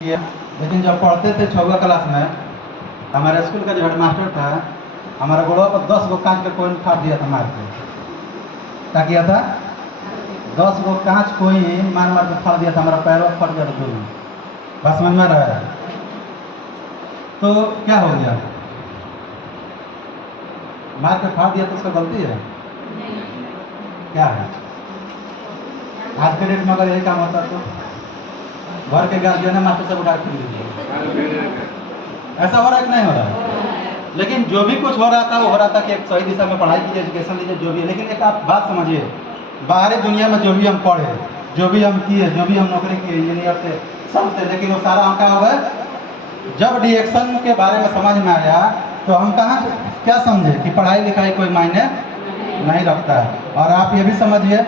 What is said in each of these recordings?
लेकिन जब पढ़ते थे 6वीं क्लास में, हमारे स्कूल का जो हेडमास्टर था, हमारा गोड़वा पर 10 गो कांच का कोइन फाड़ दिया था मार के। क्या किया था? 10 गो कांच कोइन मार मार के फाड़ दिया था, हमारा पैर फट गया था दोनों। बस समझ में आ रहा है? तो क्या हो गया? मार के फाड़ दिया तो उसका गलती है? क्या है? आज के डेट में अगर यही काम होता तो घर के गार्जियन है मास्टर सब उठा के लीजिए। ऐसा हो रहा है कि नहीं हो रहा है? लेकिन जो भी कुछ हो रहा था वो हो रहा था कि एक सही दिशा में पढ़ाई कीजिए, एजुकेशन लीजिए, जो भी है। लेकिन एक आप बात समझिए, बाहरी दुनिया में जो भी हम पढ़े, जो भी हम किए, जो भी हम नौकरी किए, इंजीनियर थे, सब थे, लेकिन वो सारा हम क्या हो गए? जब डिएक्शन के बारे में समझ में आया तो हम कहाँ क्या समझे कि पढ़ाई लिखाई कोई मायने नहीं रखता है। और आप ये भी समझिए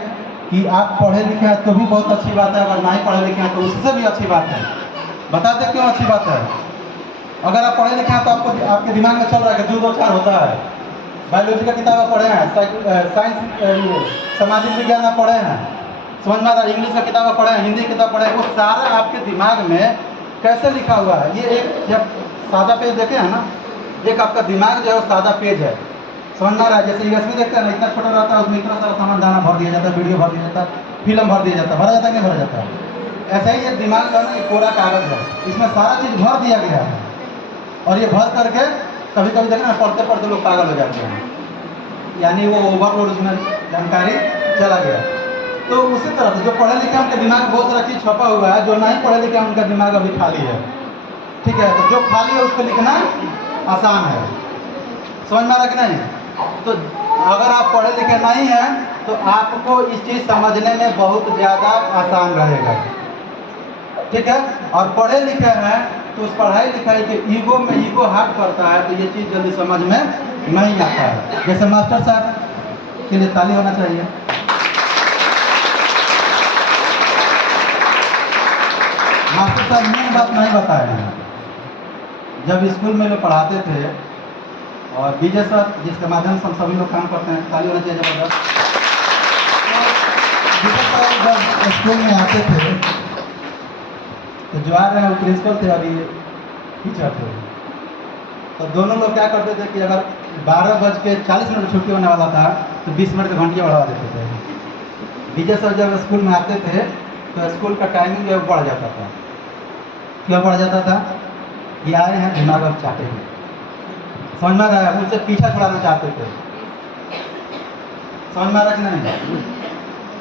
कि आप पढ़े लिखे हैं तो भी बहुत अच्छी बात है, अगर नहीं पढ़े लिखे हैं तो उससे भी अच्छी बात है। बताते क्यों अच्छी बात है? अगर आप पढ़े लिखे हैं तो आपको आपके दिमाग में चल रहा है कि 2 2 4 होता है। बायोलॉजी का किताब पढ़े हैं, साइंस सामाजिक विज्ञान आप पढ़े हैं, समझ में आ रहा है? इंग्लिश का किताब पढ़े हैं, हिंदी किताब पढ़े हैं, वो सारा आपके दिमाग में कैसे लिखा हुआ है? ये एक जब सादा पेज देखे हैं ना, एक आपका दिमाग जो है वो सादा पेज है, समझ में आ रहा है? जैसे यूएसबी देखते हैं ना, इतना छोटा रहता है, उसमें इतना सारा सामान दाना भर दिया जाता है, वीडियो भर दिया जाता है, फिल्म भर दिया जाता है, भरा जाता है नहीं भरा जाता है? ऐसा ही ये दिमाग का ना एक कोरा कागज है, इसमें सारा चीज़ भर दिया गया है। और ये भर करके कभी कभी देखना पढ़ते पढ़ते लोग पागल हो जाते हैं, यानी वो ओवरलोड उसमें जानकारी चला गया। तो उसी तरह से जो पढ़े लिखे उनके दिमाग में बहुत सारा चीज़ छपा हुआ है, जो नहीं पढ़े लिखे उनका दिमाग अभी खाली है। ठीक है, तो जो खाली है उसको लिखना आसान है, समझ में आ रहा कि नहीं? तो अगर आप पढ़े लिखे नहीं हैं तो आपको इस चीज़ समझने में बहुत ज़्यादा आसान रहेगा। ठीक है, और पढ़े लिखे हैं तो उस पढ़ाई लिखाई के ईगो में ईगो हार्ट करता है, तो ये चीज़ जल्दी समझ में नहीं आता है। जैसे मास्टर साहब के लिए ताली होना चाहिए। मास्टर साहब मेन बात नहीं बताए हैं। जब स्कूल में लोग पढ़ाते थे और विजय सर जिसके माध्यम से हम सभी लोग काम करते हैं, ताली होना चाहिए जबरदस्त। विजय सर जब स्कूल में आते थे तो जो आ रहे हैं वो प्रिंसिपल थे और ये टीचर थे, तो दोनों लोग क्या करते थे कि अगर 12:40 छुट्टी होने वाला था तो 20 मिनट का घंटिया बढ़ा देते थे। विजय सर जब स्कूल में आते थे तो स्कूल का टाइमिंग जो है बढ़ जाता था। क्यों बढ़ जाता था? ये आए हैं दिमाग अब चाहते हैं, समझ में आ रहा है? उनसे पीछा छुड़ाना चाहते थे, समझ में आ रहा कि नहीं?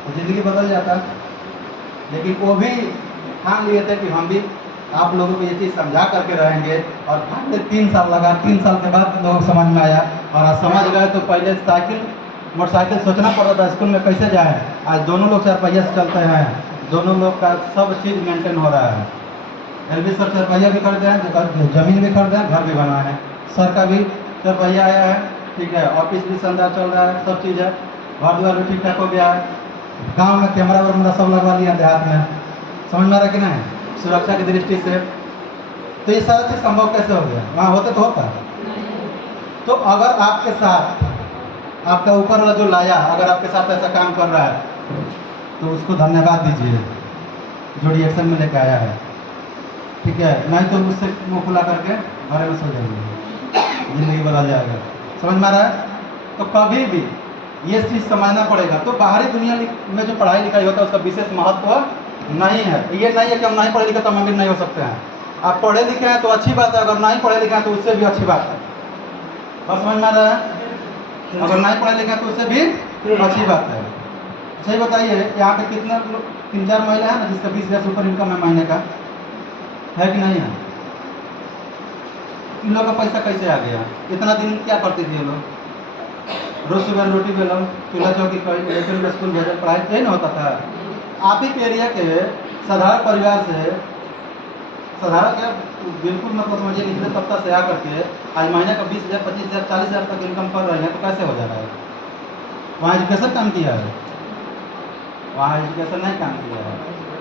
तो जिंदगी बदल जाता। लेकिन वो भी ठान लिए थे कि हम भी आप लोगों को ये चीज़ समझा करके रहेंगे, और ठान 3 साल लगा। 3 साल के बाद लोगों को समझ में आया, और आज समझ गए तो पहले मोटरसाइकिल सोचना पड़ता था स्कूल में कैसे जाए। आज दोनों लोग 4 पहिया से चलते हैं, दोनों लोग का सब चीज़ मेंटेन हो रहा है। एलवी सर 4 पहिया भी खरीदे हैं, जमीन भी खरीदे हैं, घर भी बनाए हैं। सर का भी 4 पहिया आया है, ठीक है, ऑफिस भी शानदार चल रहा है, सब चीज़ है, घर द्वार भी ठीक ठाक हो गया है। गाँव में कैमरा वैमरा सब लगवा लिया देहात में, समझ में आ रहा कि नहीं? सुरक्षा की दृष्टि से। तो ये सारा चीज़ संभव कैसे हो गया? वहाँ होते तो होता। तो अगर आपके साथ आपका ऊपर वाला जो लाया अगर आपके साथ ऐसा काम कर रहा है तो उसको धन्यवाद दीजिए जो रिएक्शन में लेके आया है। ठीक है, नहीं तो उससे मुँह खुला करके घरे में सो जाएंगे, जिंदगी बदल जाएगा। समझ में आ रहा है? तो कभी भी ये चीज़ समझना पड़ेगा। तो बाहरी दुनिया में जो पढ़ाई लिखाई होता है उसका विशेष महत्व नहीं है। ये नहीं है कि हम नहीं पढ़े लिखे तो हम अमीर नहीं हो सकते हैं। आप पढ़े लिखे हैं तो अच्छी बात है, अगर नहीं पढ़े लिखे हैं तो उससे भी अच्छी बात है। बस समझ में आ रहा है? अगर नहीं पढ़े लिखे हैं तो उससे भी अच्छी बात है। अच्छा, बताइए यहाँ पे कितना 3-4 महिला है ना जिसका 20,000 से ऊपर इनकम है महीने का, है कि नहीं है? इन लोगों का पैसा कैसे आ गया? इतना दिन क्या करती थी ये लोग? रोज सुबह रोटी बेलो, चूल्हा चौकी कर, स्कूल भेजो, पढ़ाई यही ना होता था। आप ही के एरिया के साधारण परिवार से, साधारण क्या बिल्कुल मतलब समझिए निचले तबका से आ करके आज महीने का 20,000, 25,000, 40,000 तक इनकम कर रहे हैं, तो कैसे हो जा रहा है? वहाँ एजुकेशन काम किया है? वहाँ एजुकेशन नहीं काम किया है,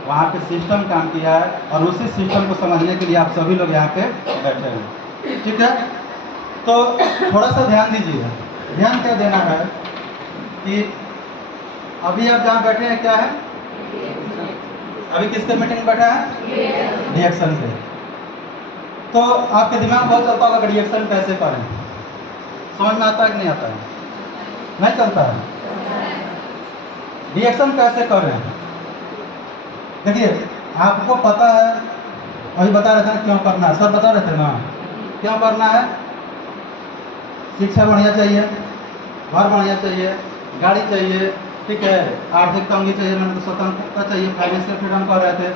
वहाँ पे सिस्टम काम किया है, और उसी सिस्टम को समझने के लिए आप सभी लोग यहाँ पे बैठे हैं। ठीक है, तो थोड़ा सा ध्यान दीजिए। ध्यान क्या देना है कि अभी आप जहाँ बैठे हैं क्या है? अभी किसके मीटिंग बैठा है? रिएक्शन पे। तो आपके दिमाग बहुत चलता होगा रिएक्शन कैसे करें, समझ में आता है कि नहीं आता है? नहीं चलता है। रिएक्शन कैसे करें? देखिए आपको पता है, अभी बता रहे थे ना क्यों करना है, सब बता रहे थे ना क्यों करना है। शिक्षा बढ़िया चाहिए, घर बढ़िया चाहिए, गाड़ी चाहिए, ठीक है, आर्थिक तंगी चाहिए, मतलब स्वतंत्रता चाहिए, फाइनेंशियल फ्रीडम कह रहे थे।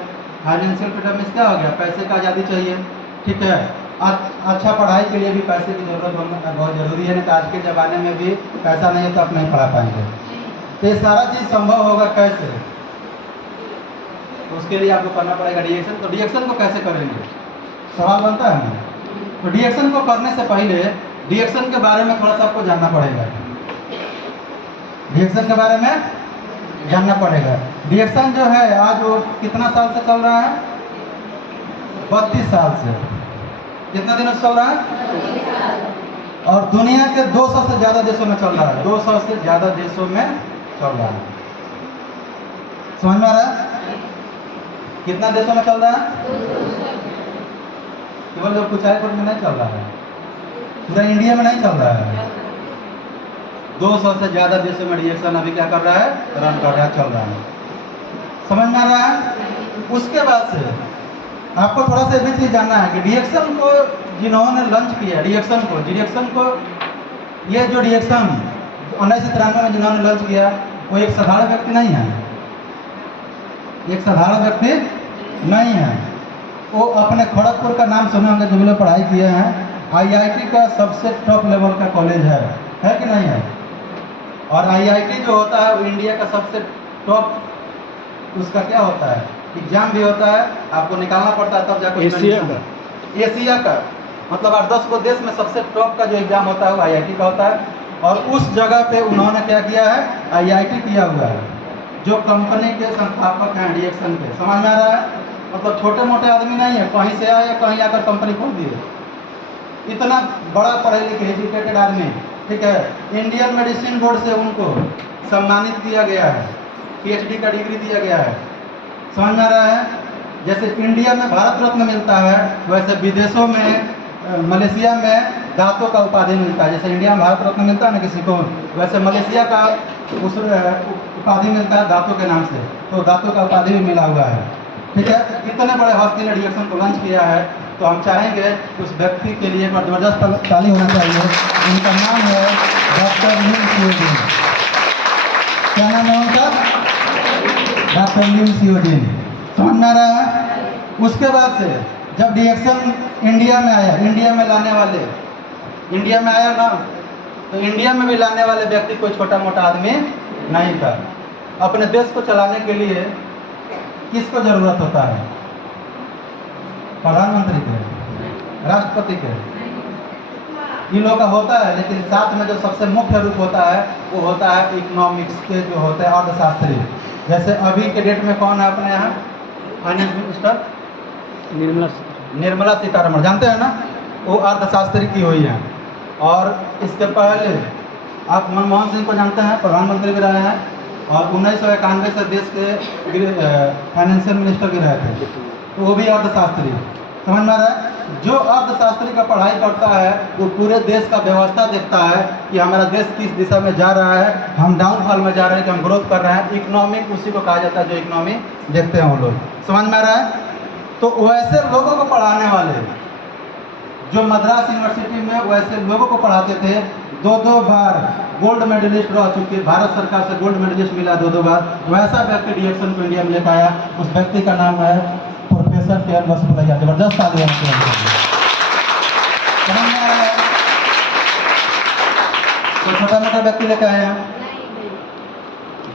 फाइनेंशियल फ्रीडम में क्या हो गया? पैसे का आज़ादी चाहिए, ठीक है। अच्छा पढ़ाई के लिए भी पैसे की जरूरत बहुत जरूरी है, नहीं तो आज के ज़माने में भी पैसा नहीं है तो आप नहीं पढ़ा पाएंगे। तो ये सारा चीज़ संभव होगा कैसे? तो उसके लिए आपको करना पड़ेगा रिएक्शन। तो रिएक्शन को कैसे करेंगे, सवाल बनता है ना। तो रिएक्शन को करने से पहले रिएक्शन के बारे में थोड़ा सा आपको जानना पड़ेगा। रिएक्शन के बारे में जानना पड़ेगा। रिएक्शन जो है आज वो कितना साल से चल रहा है? 32 साल से। कितना दिनों से चल रहा है? और दुनिया के 200 से ज़्यादा देशों में चल रहा है। 200 से ज़्यादा देशों में चल रहा है। समझ में आ रहा है? कितना देशों में चल रहा है? केवल जो कुछ में नहीं चल रहा है, पूरा इंडिया में नहीं चल रहा है। 200 से ज़्यादा देशों में रिएक्शन अभी क्या कर रहा है? रन कर रहा है, चल रहा है। समझ में आ रहा है? उसके बाद से आपको थोड़ा सा भी चीज़ जानना है कि रिएक्शन को जिन्होंने लॉन्च किया, रिएक्शन को ये जो रिएक्शन 1993 में जिन्होंने लॉन्च किया वो एक साधारण व्यक्ति नहीं है, एक साधारण व्यक्ति नहीं है। वो अपने खड़गपुर का नाम सुने होंगे जो भी लोग पढ़ाई किए हैं। IIT का सबसे टॉप लेवल का कॉलेज है कि नहीं है? और IIT जो होता है वो इंडिया का सबसे टॉप, उसका क्या होता है, एग्जाम भी होता है, आपको निकालना पड़ता है तब जाकर एशिया का मतलब 8-10 को देश में सबसे टॉप का जो एग्जाम होता है वो IIT का होता है। और उस जगह पे उन्होंने क्या किया है? IIT किया हुआ है। जो कंपनी के संस्थापक हैं रिएक्शन के, समझ में आ रहा है? मतलब छोटे मोटे आदमी नहीं है, कहीं से आए कहीं आकर कंपनी खोल दिए। इतना बड़ा पढ़े लिखे एजुकेटेड आदमी, ठीक है। इंडियन मेडिसिन बोर्ड से उनको सम्मानित किया गया है, PhD का डिग्री दिया गया है। समझ में आ रहा है? जैसे इंडिया में भारत रत्न मिलता है वैसे विदेशों में मलेशिया में दांतों का उपाधि मिलता है। जैसे इंडिया में भारत रत्न मिलता है ना किसी को, वैसे मलेशिया का उस उपाधि मिलता है दांतों के नाम से, तो दांतों का उपाधि भी मिला हुआ है, ठीक है। इतने बड़े हस्ती ने रिएक्शन को लॉन्च किया है, तो हम चाहेंगे उस व्यक्ति के लिए एक बार जबरदस्त ताली होना चाहिए। उनका नाम है डॉक्टर लीम सियोजिन। क्या नाम है उनका? डॉक्टर लीम सियोजिन। समझ में आ रहा है? उसके बाद से जब रिएक्शन इंडिया में आया, इंडिया में लाने वाले, इंडिया में आया ना, तो इंडिया में भी लाने वाले व्यक्ति कोई छोटा मोटा आदमी नहीं था। अपने देश को चलाने के लिए किसको जरूरत होता है? प्रधानमंत्री के, राष्ट्रपति के, इन लोगों का होता है। लेकिन साथ में जो सबसे मुख्य रूप होता है वो होता है इकोनॉमिक्स के, जो होते हैं अर्थशास्त्री। जैसे अभी के डेट में कौन है अपने यहाँ फाइनेंस मिनिस्टर? निर्मला सीतारमण, जानते हैं ना? वो अर्थशास्त्री की हुई है। और इसके पहले आप मनमोहन सिंह को जानते हैं, प्रधानमंत्री भी रहे हैं, और 1991 से देश के फाइनेंशियल मिनिस्टर भी रहे थे, तो वो भी अर्थशास्त्री। समझ में आ रहा है? जो अर्थशास्त्री का पढ़ाई करता है वो पूरे देश का व्यवस्था देखता है कि हमारा देश किस दिशा में जा रहा है, हम डाउनफॉल में जा रहे हैं कि हम ग्रोथ कर रहे हैं। इकोनॉमिक उसी को कहा जाता है जो इकोनॉमी देखते हैं वो लोग। समझ में आ रहा है? तो वैसे लोगों को पढ़ाने वाले जो मद्रास यूनिवर्सिटी में वैसे लोगों को पढ़ाते थे, 2-2 बार गोल्ड मेडलिस्ट रह चुके, भारत सरकार से गोल्ड मेडलिस्ट मिला 2-2 बार, वैसा व्यक्ति रिएक्शन को इंडिया में लेकर आया। उस व्यक्ति का नाम है प्रोफेसर के.एन. वसुंधरा। जबरदस्त ताली होनी चाहिए। तो छोटा मोटा व्यक्ति लेकर आया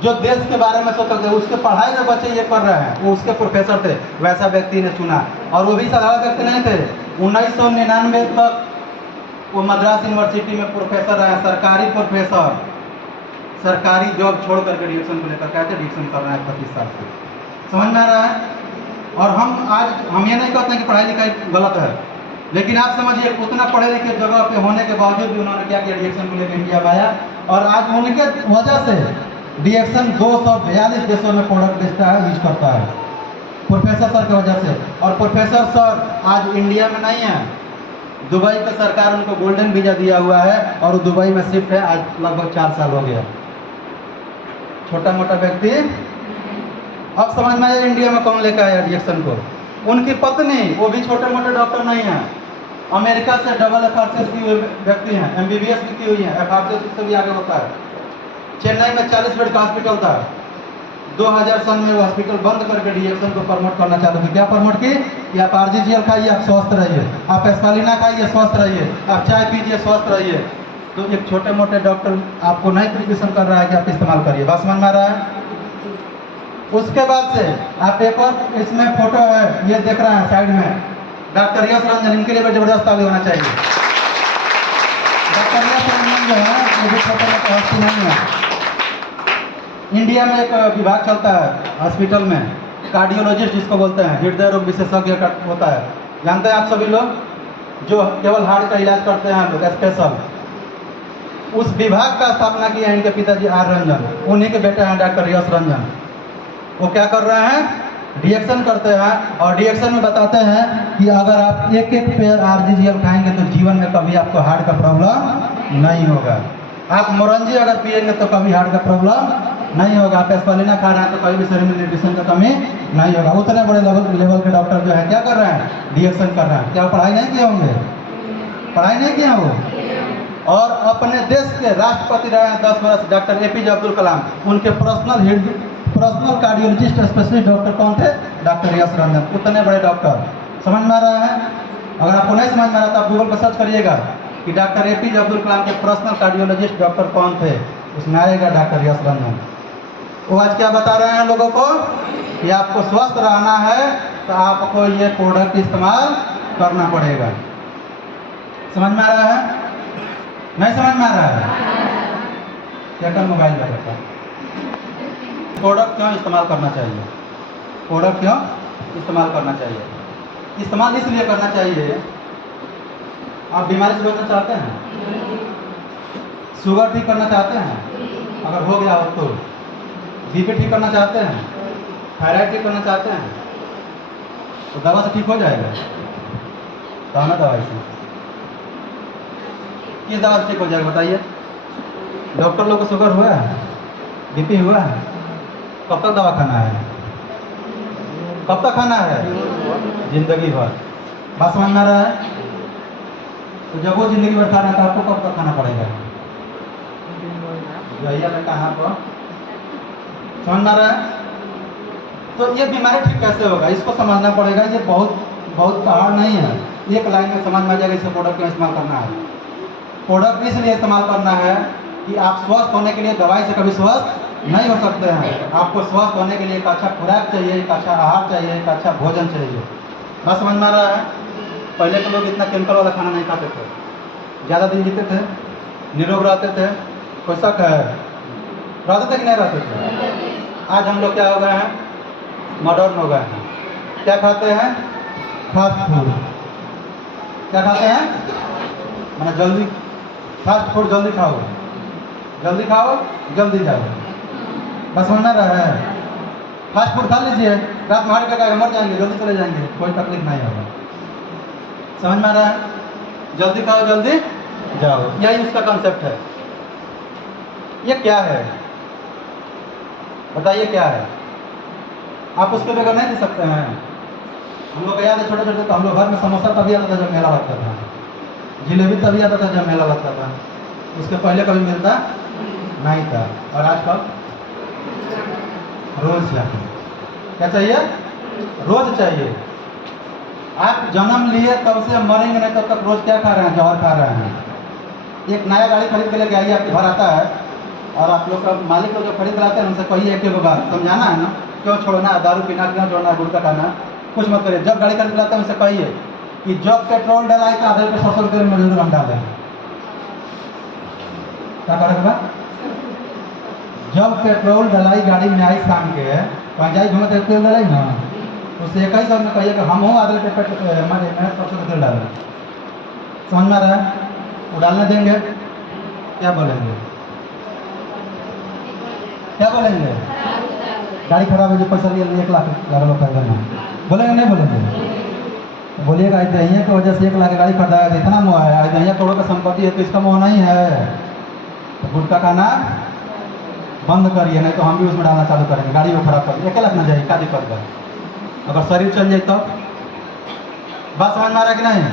जो देश के बारे में सोचते थे, उसके पढ़ाई में बच्चे ये कर रहे हैं, वो उसके प्रोफेसर थे, वैसा व्यक्ति ने चुना। और वो भी साधारण व्यक्ति नहीं थे। 1999 तक वो मद्रास यूनिवर्सिटी में प्रोफेसर रहे, सरकारी प्रोफेसर, सरकारी जॉब छोड़ करके रिएक्शन को लेकर कहते रिएक्शन कर रहे हैं 25 साल से। समझ में आ रहा है? और हम ये नहीं कहते हैं कि पढ़ाई लिखाई गलत है, लेकिन आप समझिए उतना पढ़े लिखे जगह पे होने के बावजूद भी उन्होंने क्या किया, रिएक्शन को लेकर इंडिया में आया। और आज उनके वजह से रिएक्शन 242 देशों में प्रोडक्ट बेचता है, यूज करता है। प्रोफेसर सर की वजह से। और प्रोफेसर सर आज इंडिया में नहीं है, दुबई की सरकार उनको गोल्डन वीजा दिया हुआ है और वो दुबई में शिफ्ट है, आज लगभग 4 साल हो गया। छोटा मोटा व्यक्ति। अब समझ में आया इंडिया में कौन लेकर आया रिएक्शन को? उनकी पत्नी, वो भी छोटे मोटे डॉक्टर नहीं है, अमेरिका से डबल FRCS की हुए व्यक्ति हैं, MBBS भी की हुई है, FRCS से भी आगे होता है। चेन्नई में 40 बेड का हॉस्पिटल था, 2000 सन में वो हॉस्पिटल बंद करके रिएक्शन को प्रमोट करना चालू किया। क्या प्रमोट की? कि आप RGGL खाइए, आप स्वस्थ रहिए, आप एस्पालिना खाइए, स्वस्थ रहिए, आप चाय पीजिए, स्वस्थ रहिए। तो एक छोटे मोटे डॉक्टर आपको नहीं प्रिस्क्रिप्शन कर रहा है कि आप इस्तेमाल करिए, बात समझ में आ रहा है? उसके बाद से आप एक और इसमें फोटो है, ये देख रहे हैं साइड में, डॉक्टर यश रंजन, इनके लिए भी जबरदस्त ताली होना चाहिए। डॉक्टर यश रंजन जो है वो भी छोटे मोटे हॉस्पिटल नहीं है। इंडिया में एक विभाग चलता है हॉस्पिटल में, कार्डियोलॉजिस्ट जिसको बोलते हैं, हृदय रोग विशेषज्ञ होता है, जानते हैं आप सभी लोग, जो केवल हार्ट का इलाज करते हैं लोग स्पेशल। उस विभाग का स्थापना किया इनके पिताजी R रंजन, उन्हीं के बेटे हैं डॉक्टर यश रंजन। वो क्या कर रहे हैं? रिएक्शन करते हैं और रिएक्शन में बताते हैं कि अगर आप एक एक पेयर RGGL खाएंगे तो जीवन में कभी आपको हार्ट का प्रॉब्लम नहीं होगा। आप मोरंजी अगर पिएंगे तो कभी हार्ट का प्रॉब्लम नहीं होगा। आप एस्पालिना खा रहे हैं तो कभी भी शरीर में न्यूट्रिशन का कमी नहीं होगा। उतने बड़े लेवल के डॉक्टर जो है क्या कर रहे हैं? रिएक्शन कर रहे हैं। क्या पढ़ाई नहीं किए होंगे? पढ़ाई नहीं किया वो। और अपने देश के राष्ट्रपति रहे हैं 10 वर्ष, डॉक्टर APJ अब्दुल कलाम। उनके पर्सनल कार्डियोलॉजिस्ट स्पेशलिस्ट डॉक्टर कौन थे? डॉक्टर यश रंजन। उतने बड़े डॉक्टर। समझ में आ रहा है? अगर आपको नहीं समझ में आ रहा तो आप गूगल पर सर्च करिएगा कि डॉक्टर APJ अब्दुल कलाम के पर्सनल कार्डियोलॉजिस्ट डॉक्टर कौन थे, उसमें आएगा डॉक्टर यश रंजन। वो आज क्या बता रहे हैं लोगों को कि आपको स्वस्थ रहना है तो आपको ये प्रोडक्ट इस्तेमाल करना पड़ेगा। समझ में आ रहा है? नहीं समझ में आ रहा है? क्या कर मोबाइल में रखा? प्रोडक्ट क्यों इस्तेमाल करना चाहिए? प्रोडक्ट क्यों इस्तेमाल करना चाहिए? इस्तेमाल इसलिए करना चाहिए, आप बीमारी से बचना चाहते हैं, शुगर ठीक करना चाहते हैं, अगर हो गया हो तो BP ठीक करना चाहते हैं, थायराइड ठीक करना चाहते हैं, तो दवा से ठीक हो जाएगा। खाना दवाई से किस दवा से ठीक हो जाएगा बताइए? डॉक्टर लोग को शुगर हुआ है, BP हुआ है, कब तक दवा खाना है? कब तक खाना है? जिंदगी भर। बात समझ में आ रहा है? तो जब वो जिंदगी भर खा रहा है तो आपको कब तक खाना पड़ेगा? भैया में कहाँ पर? समझ में आ रहा है? तो ये बीमारी ठीक कैसे होगा, इसको समझना पड़ेगा। ये बहुत पहाड़ नहीं है, एक लाइन में समझ में आ जाएगा इसे प्रोडक्ट क्यों इस्तेमाल करना है। प्रोडक्ट इसलिए इस्तेमाल करना है कि आप स्वस्थ होने के लिए दवाई से कभी स्वस्थ नहीं हो सकते हैं। आपको स्वस्थ होने के लिए एक अच्छा खुराक चाहिए, एक अच्छा आहार चाहिए, एक अच्छा भोजन चाहिए। बस समझ में आ रहा है? पहले के लोग इतना केमिकल वाला खाना नहीं खाते थे, ज़्यादा दिन जीते थे, निरोग रहते थे। कोई शक है? रहते थे कि नहीं रहते थे? आज हम लोग क्या हो गए हैं? मॉडर्न हो गए हैं। क्या खाते हैं? Fast food. क्या खाते हैं? मैंने जल्दी फास्ट फूड, जल्दी खाओ, जल्दी खाओ, जल्दी जाओ। बस समझ में रहा है? फास्ट फूड खा लीजिए, रात में हार्ट अटैक मर जाएंगे, जल्दी चले जाएंगे, कोई तकलीफ नहीं होगा। समझ में आ रहा है? जल्दी खाओ, जल्दी जाओ, यही उसका कॉन्सेप्ट है। ये क्या है बताइए? क्या है? आप उसके बगैर नहीं दे सकते हैं। हम लोग याद है छोटे छोटे तो हम लोग घर में समोसा तभी आता था जब मेला लगता था, जिलेबी तभी आता था जब मेला लगता था, उसके पहले कभी मिलता नहीं था। और आज कल रोज चाहिए। क्या चाहिए? रोज चाहिए। आप जन्म लिए तब से मरेंगे नहीं तब तक रोज क्या खा रहे हैं? जहर खा रहे हैं। एक नया गाड़ी खरीद के लेके आइए, आपके घर आता है और आप लोग का मालिक लोग जो खरीद लाते हैं उनसे कहिए एक बार समझाना है ना, क्यों छोड़ना है दारू पीना, क्यों छोड़ना है गुटखा खाना, कुछ मत करिए। जब गाड़ी खरीद लाते हैं उनसे कहिए कि जब पेट्रोल डलाए तो आधे पे 100 रुपये मजदूर हम डालें। क्या करेगा? जब पेट्रोल डलाई गाड़ी में आई शाम के वहाँ जाई घूमे तो तेल डलाई ना, उससे एक ही शब्द में कहिए कि हम हूँ आधे पे मैंने 100 रुपये तेल डालें। समझ में आ रहा है? वो डालने देंगे? क्या बोलेंगे? क्या बोलेंगे? गाड़ी खराब है जो पैसा लिया 1 लाख लगा फायदा नहीं। बोलेंगे नहीं बोलेंगे? बोलिएगा आज दहिया की वजह से 1 लाख की गाड़ी खरीदाया तो इतना मोह है, आज दहिया करोड़ का संपत्ति है तो इसका मोह नहीं है। तो गुटखा खाना बंद करिए, नहीं तो हम भी उसमें डालना चालू करेंगे, गाड़ी को खराब कर 1 लाख ना जाए, क्या दिक्कत है? अगर शरीर चल जाए तो बात समझ में आ रहा है कि नहीं?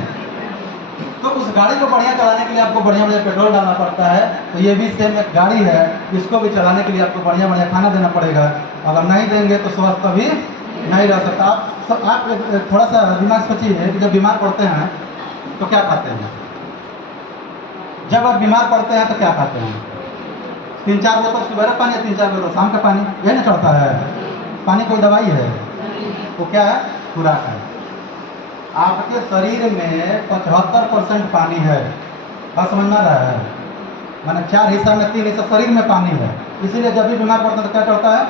तो उस गाड़ी को बढ़िया चलाने के लिए आपको बढ़िया बढ़िया पेट्रोल डालना पड़ता है। तो ये भी सेम एक गाड़ी है, इसको भी चलाने के लिए आपको बढ़िया बढ़िया खाना देना पड़ेगा। अगर नहीं देंगे तो स्वास्थ्य कभी नहीं रह सकता। आप थोड़ा सा दिमाग सोचिए कि जब बीमार पड़ते हैं तो क्या खाते हैं? जब आप बीमार पड़ते हैं तो क्या खाते हैं? 3-4 बोतल सुबह पानी या 3-4 बोतल शाम का पानी, यही ना चढ़ता है? पानी कोई दवाई है? वो क्या है? खुराक है। आपके शरीर में 75% पानी है। बात समझ में आ रहा है? माने 4 हिस्सा में 3 हिस्सा शरीर में पानी है। इसीलिए जब भी बीमार पड़ता है तो क्या करता है?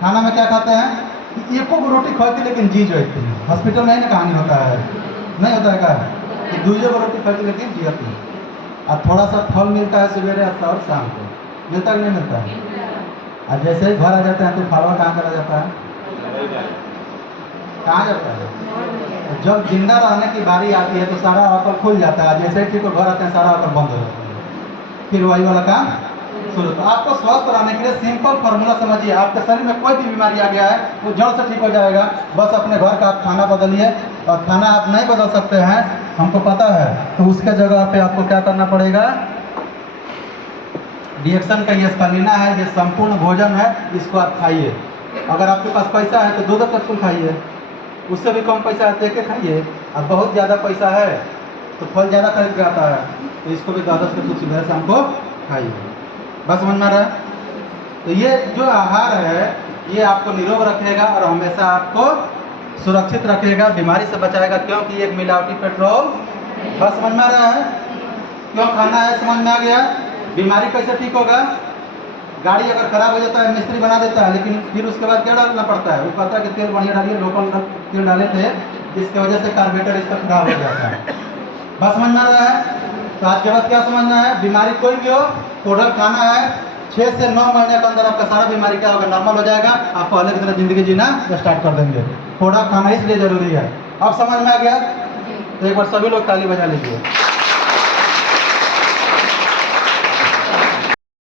खाना में क्या खाते हैं? एको को रोटी खाती लेकिन जी जाती है। हॉस्पिटल में ही ना कहानी होता है, नहीं होता है क्या? कि 2 को रोटी खाती लेकिन जी जाती है। और थोड़ा सा फल मिलता है सवेरे और शाम को, मिलता कि नहीं मिलता है? और जैसे ही घर आ जाते हैं तो फलवा कहाँ चला जाता है? कहाँ जाता है? जब जिंदा रहने की बारी आती है तो सारा अकल खुल जाता है, जैसे ही ठीक घर आते हैं सारा अकल बंद हो जाता है, फिर वही वाला काम शुरू। तो आपको स्वस्थ रहने के लिए सिंपल फार्मूला समझिए। आपके शरीर में कोई भी बीमारी आ गया है वो जड़ से ठीक हो जाएगा। बस अपने घर का आप खाना बदलिए, और खाना आप नहीं बदल सकते हैं हमको पता है, तो उसके जगह पे आपको क्या करना पड़ेगा? डिएक्शन का ये स्टेमिना है, ये संपूर्ण भोजन है, इसको आप खाइए। अगर आपके पास पैसा है तो 2 कैप्सूल खाइए, उससे भी कम पैसा है तो 1 खाइए। अब बहुत ज़्यादा पैसा है तो फल ज़्यादा खरीद के आता है, तो इसको भी 10 कैप्सूल सुबह शाम को खाइए। बस समझ में आ रहा है? तो ये जो आहार है ये आपको निरोग रखेगा और हमेशा आपको सुरक्षित रखेगा, बीमारी से बचाएगा, क्योंकि एक मिलावटी पेट्रोल। बस समझ में आ रहा है? क्यों खाना है समझ में आ गया? बीमारी कैसे ठीक होगा? गाड़ी अगर खराब हो जाता है मिस्त्री बना देता है, लेकिन फिर उसके बाद क्या डालना पड़ता है? वो कहता है कि तेल बढ़िया डालिए, लोकल तेल डाले थे, इसकी वजह से कार्बोरेटर इसका खराब हो जाता है। बस समझ में आ रहा है? तो आज के बाद क्या समझना है? बीमारी कोई भी हो, प्रोडक्ट खाना है, 6 से 9 महीने के अंदर आपका सारा बीमारी क्या होगा? नॉर्मल हो जाएगा। आप पहले की तरह जिंदगी जीना स्टार्ट कर देंगे। प्रोडक्ट खाना इसलिए जरूरी है। अब समझ में आ गया? तो एक बार सभी लोग ताली बजा लीजिए।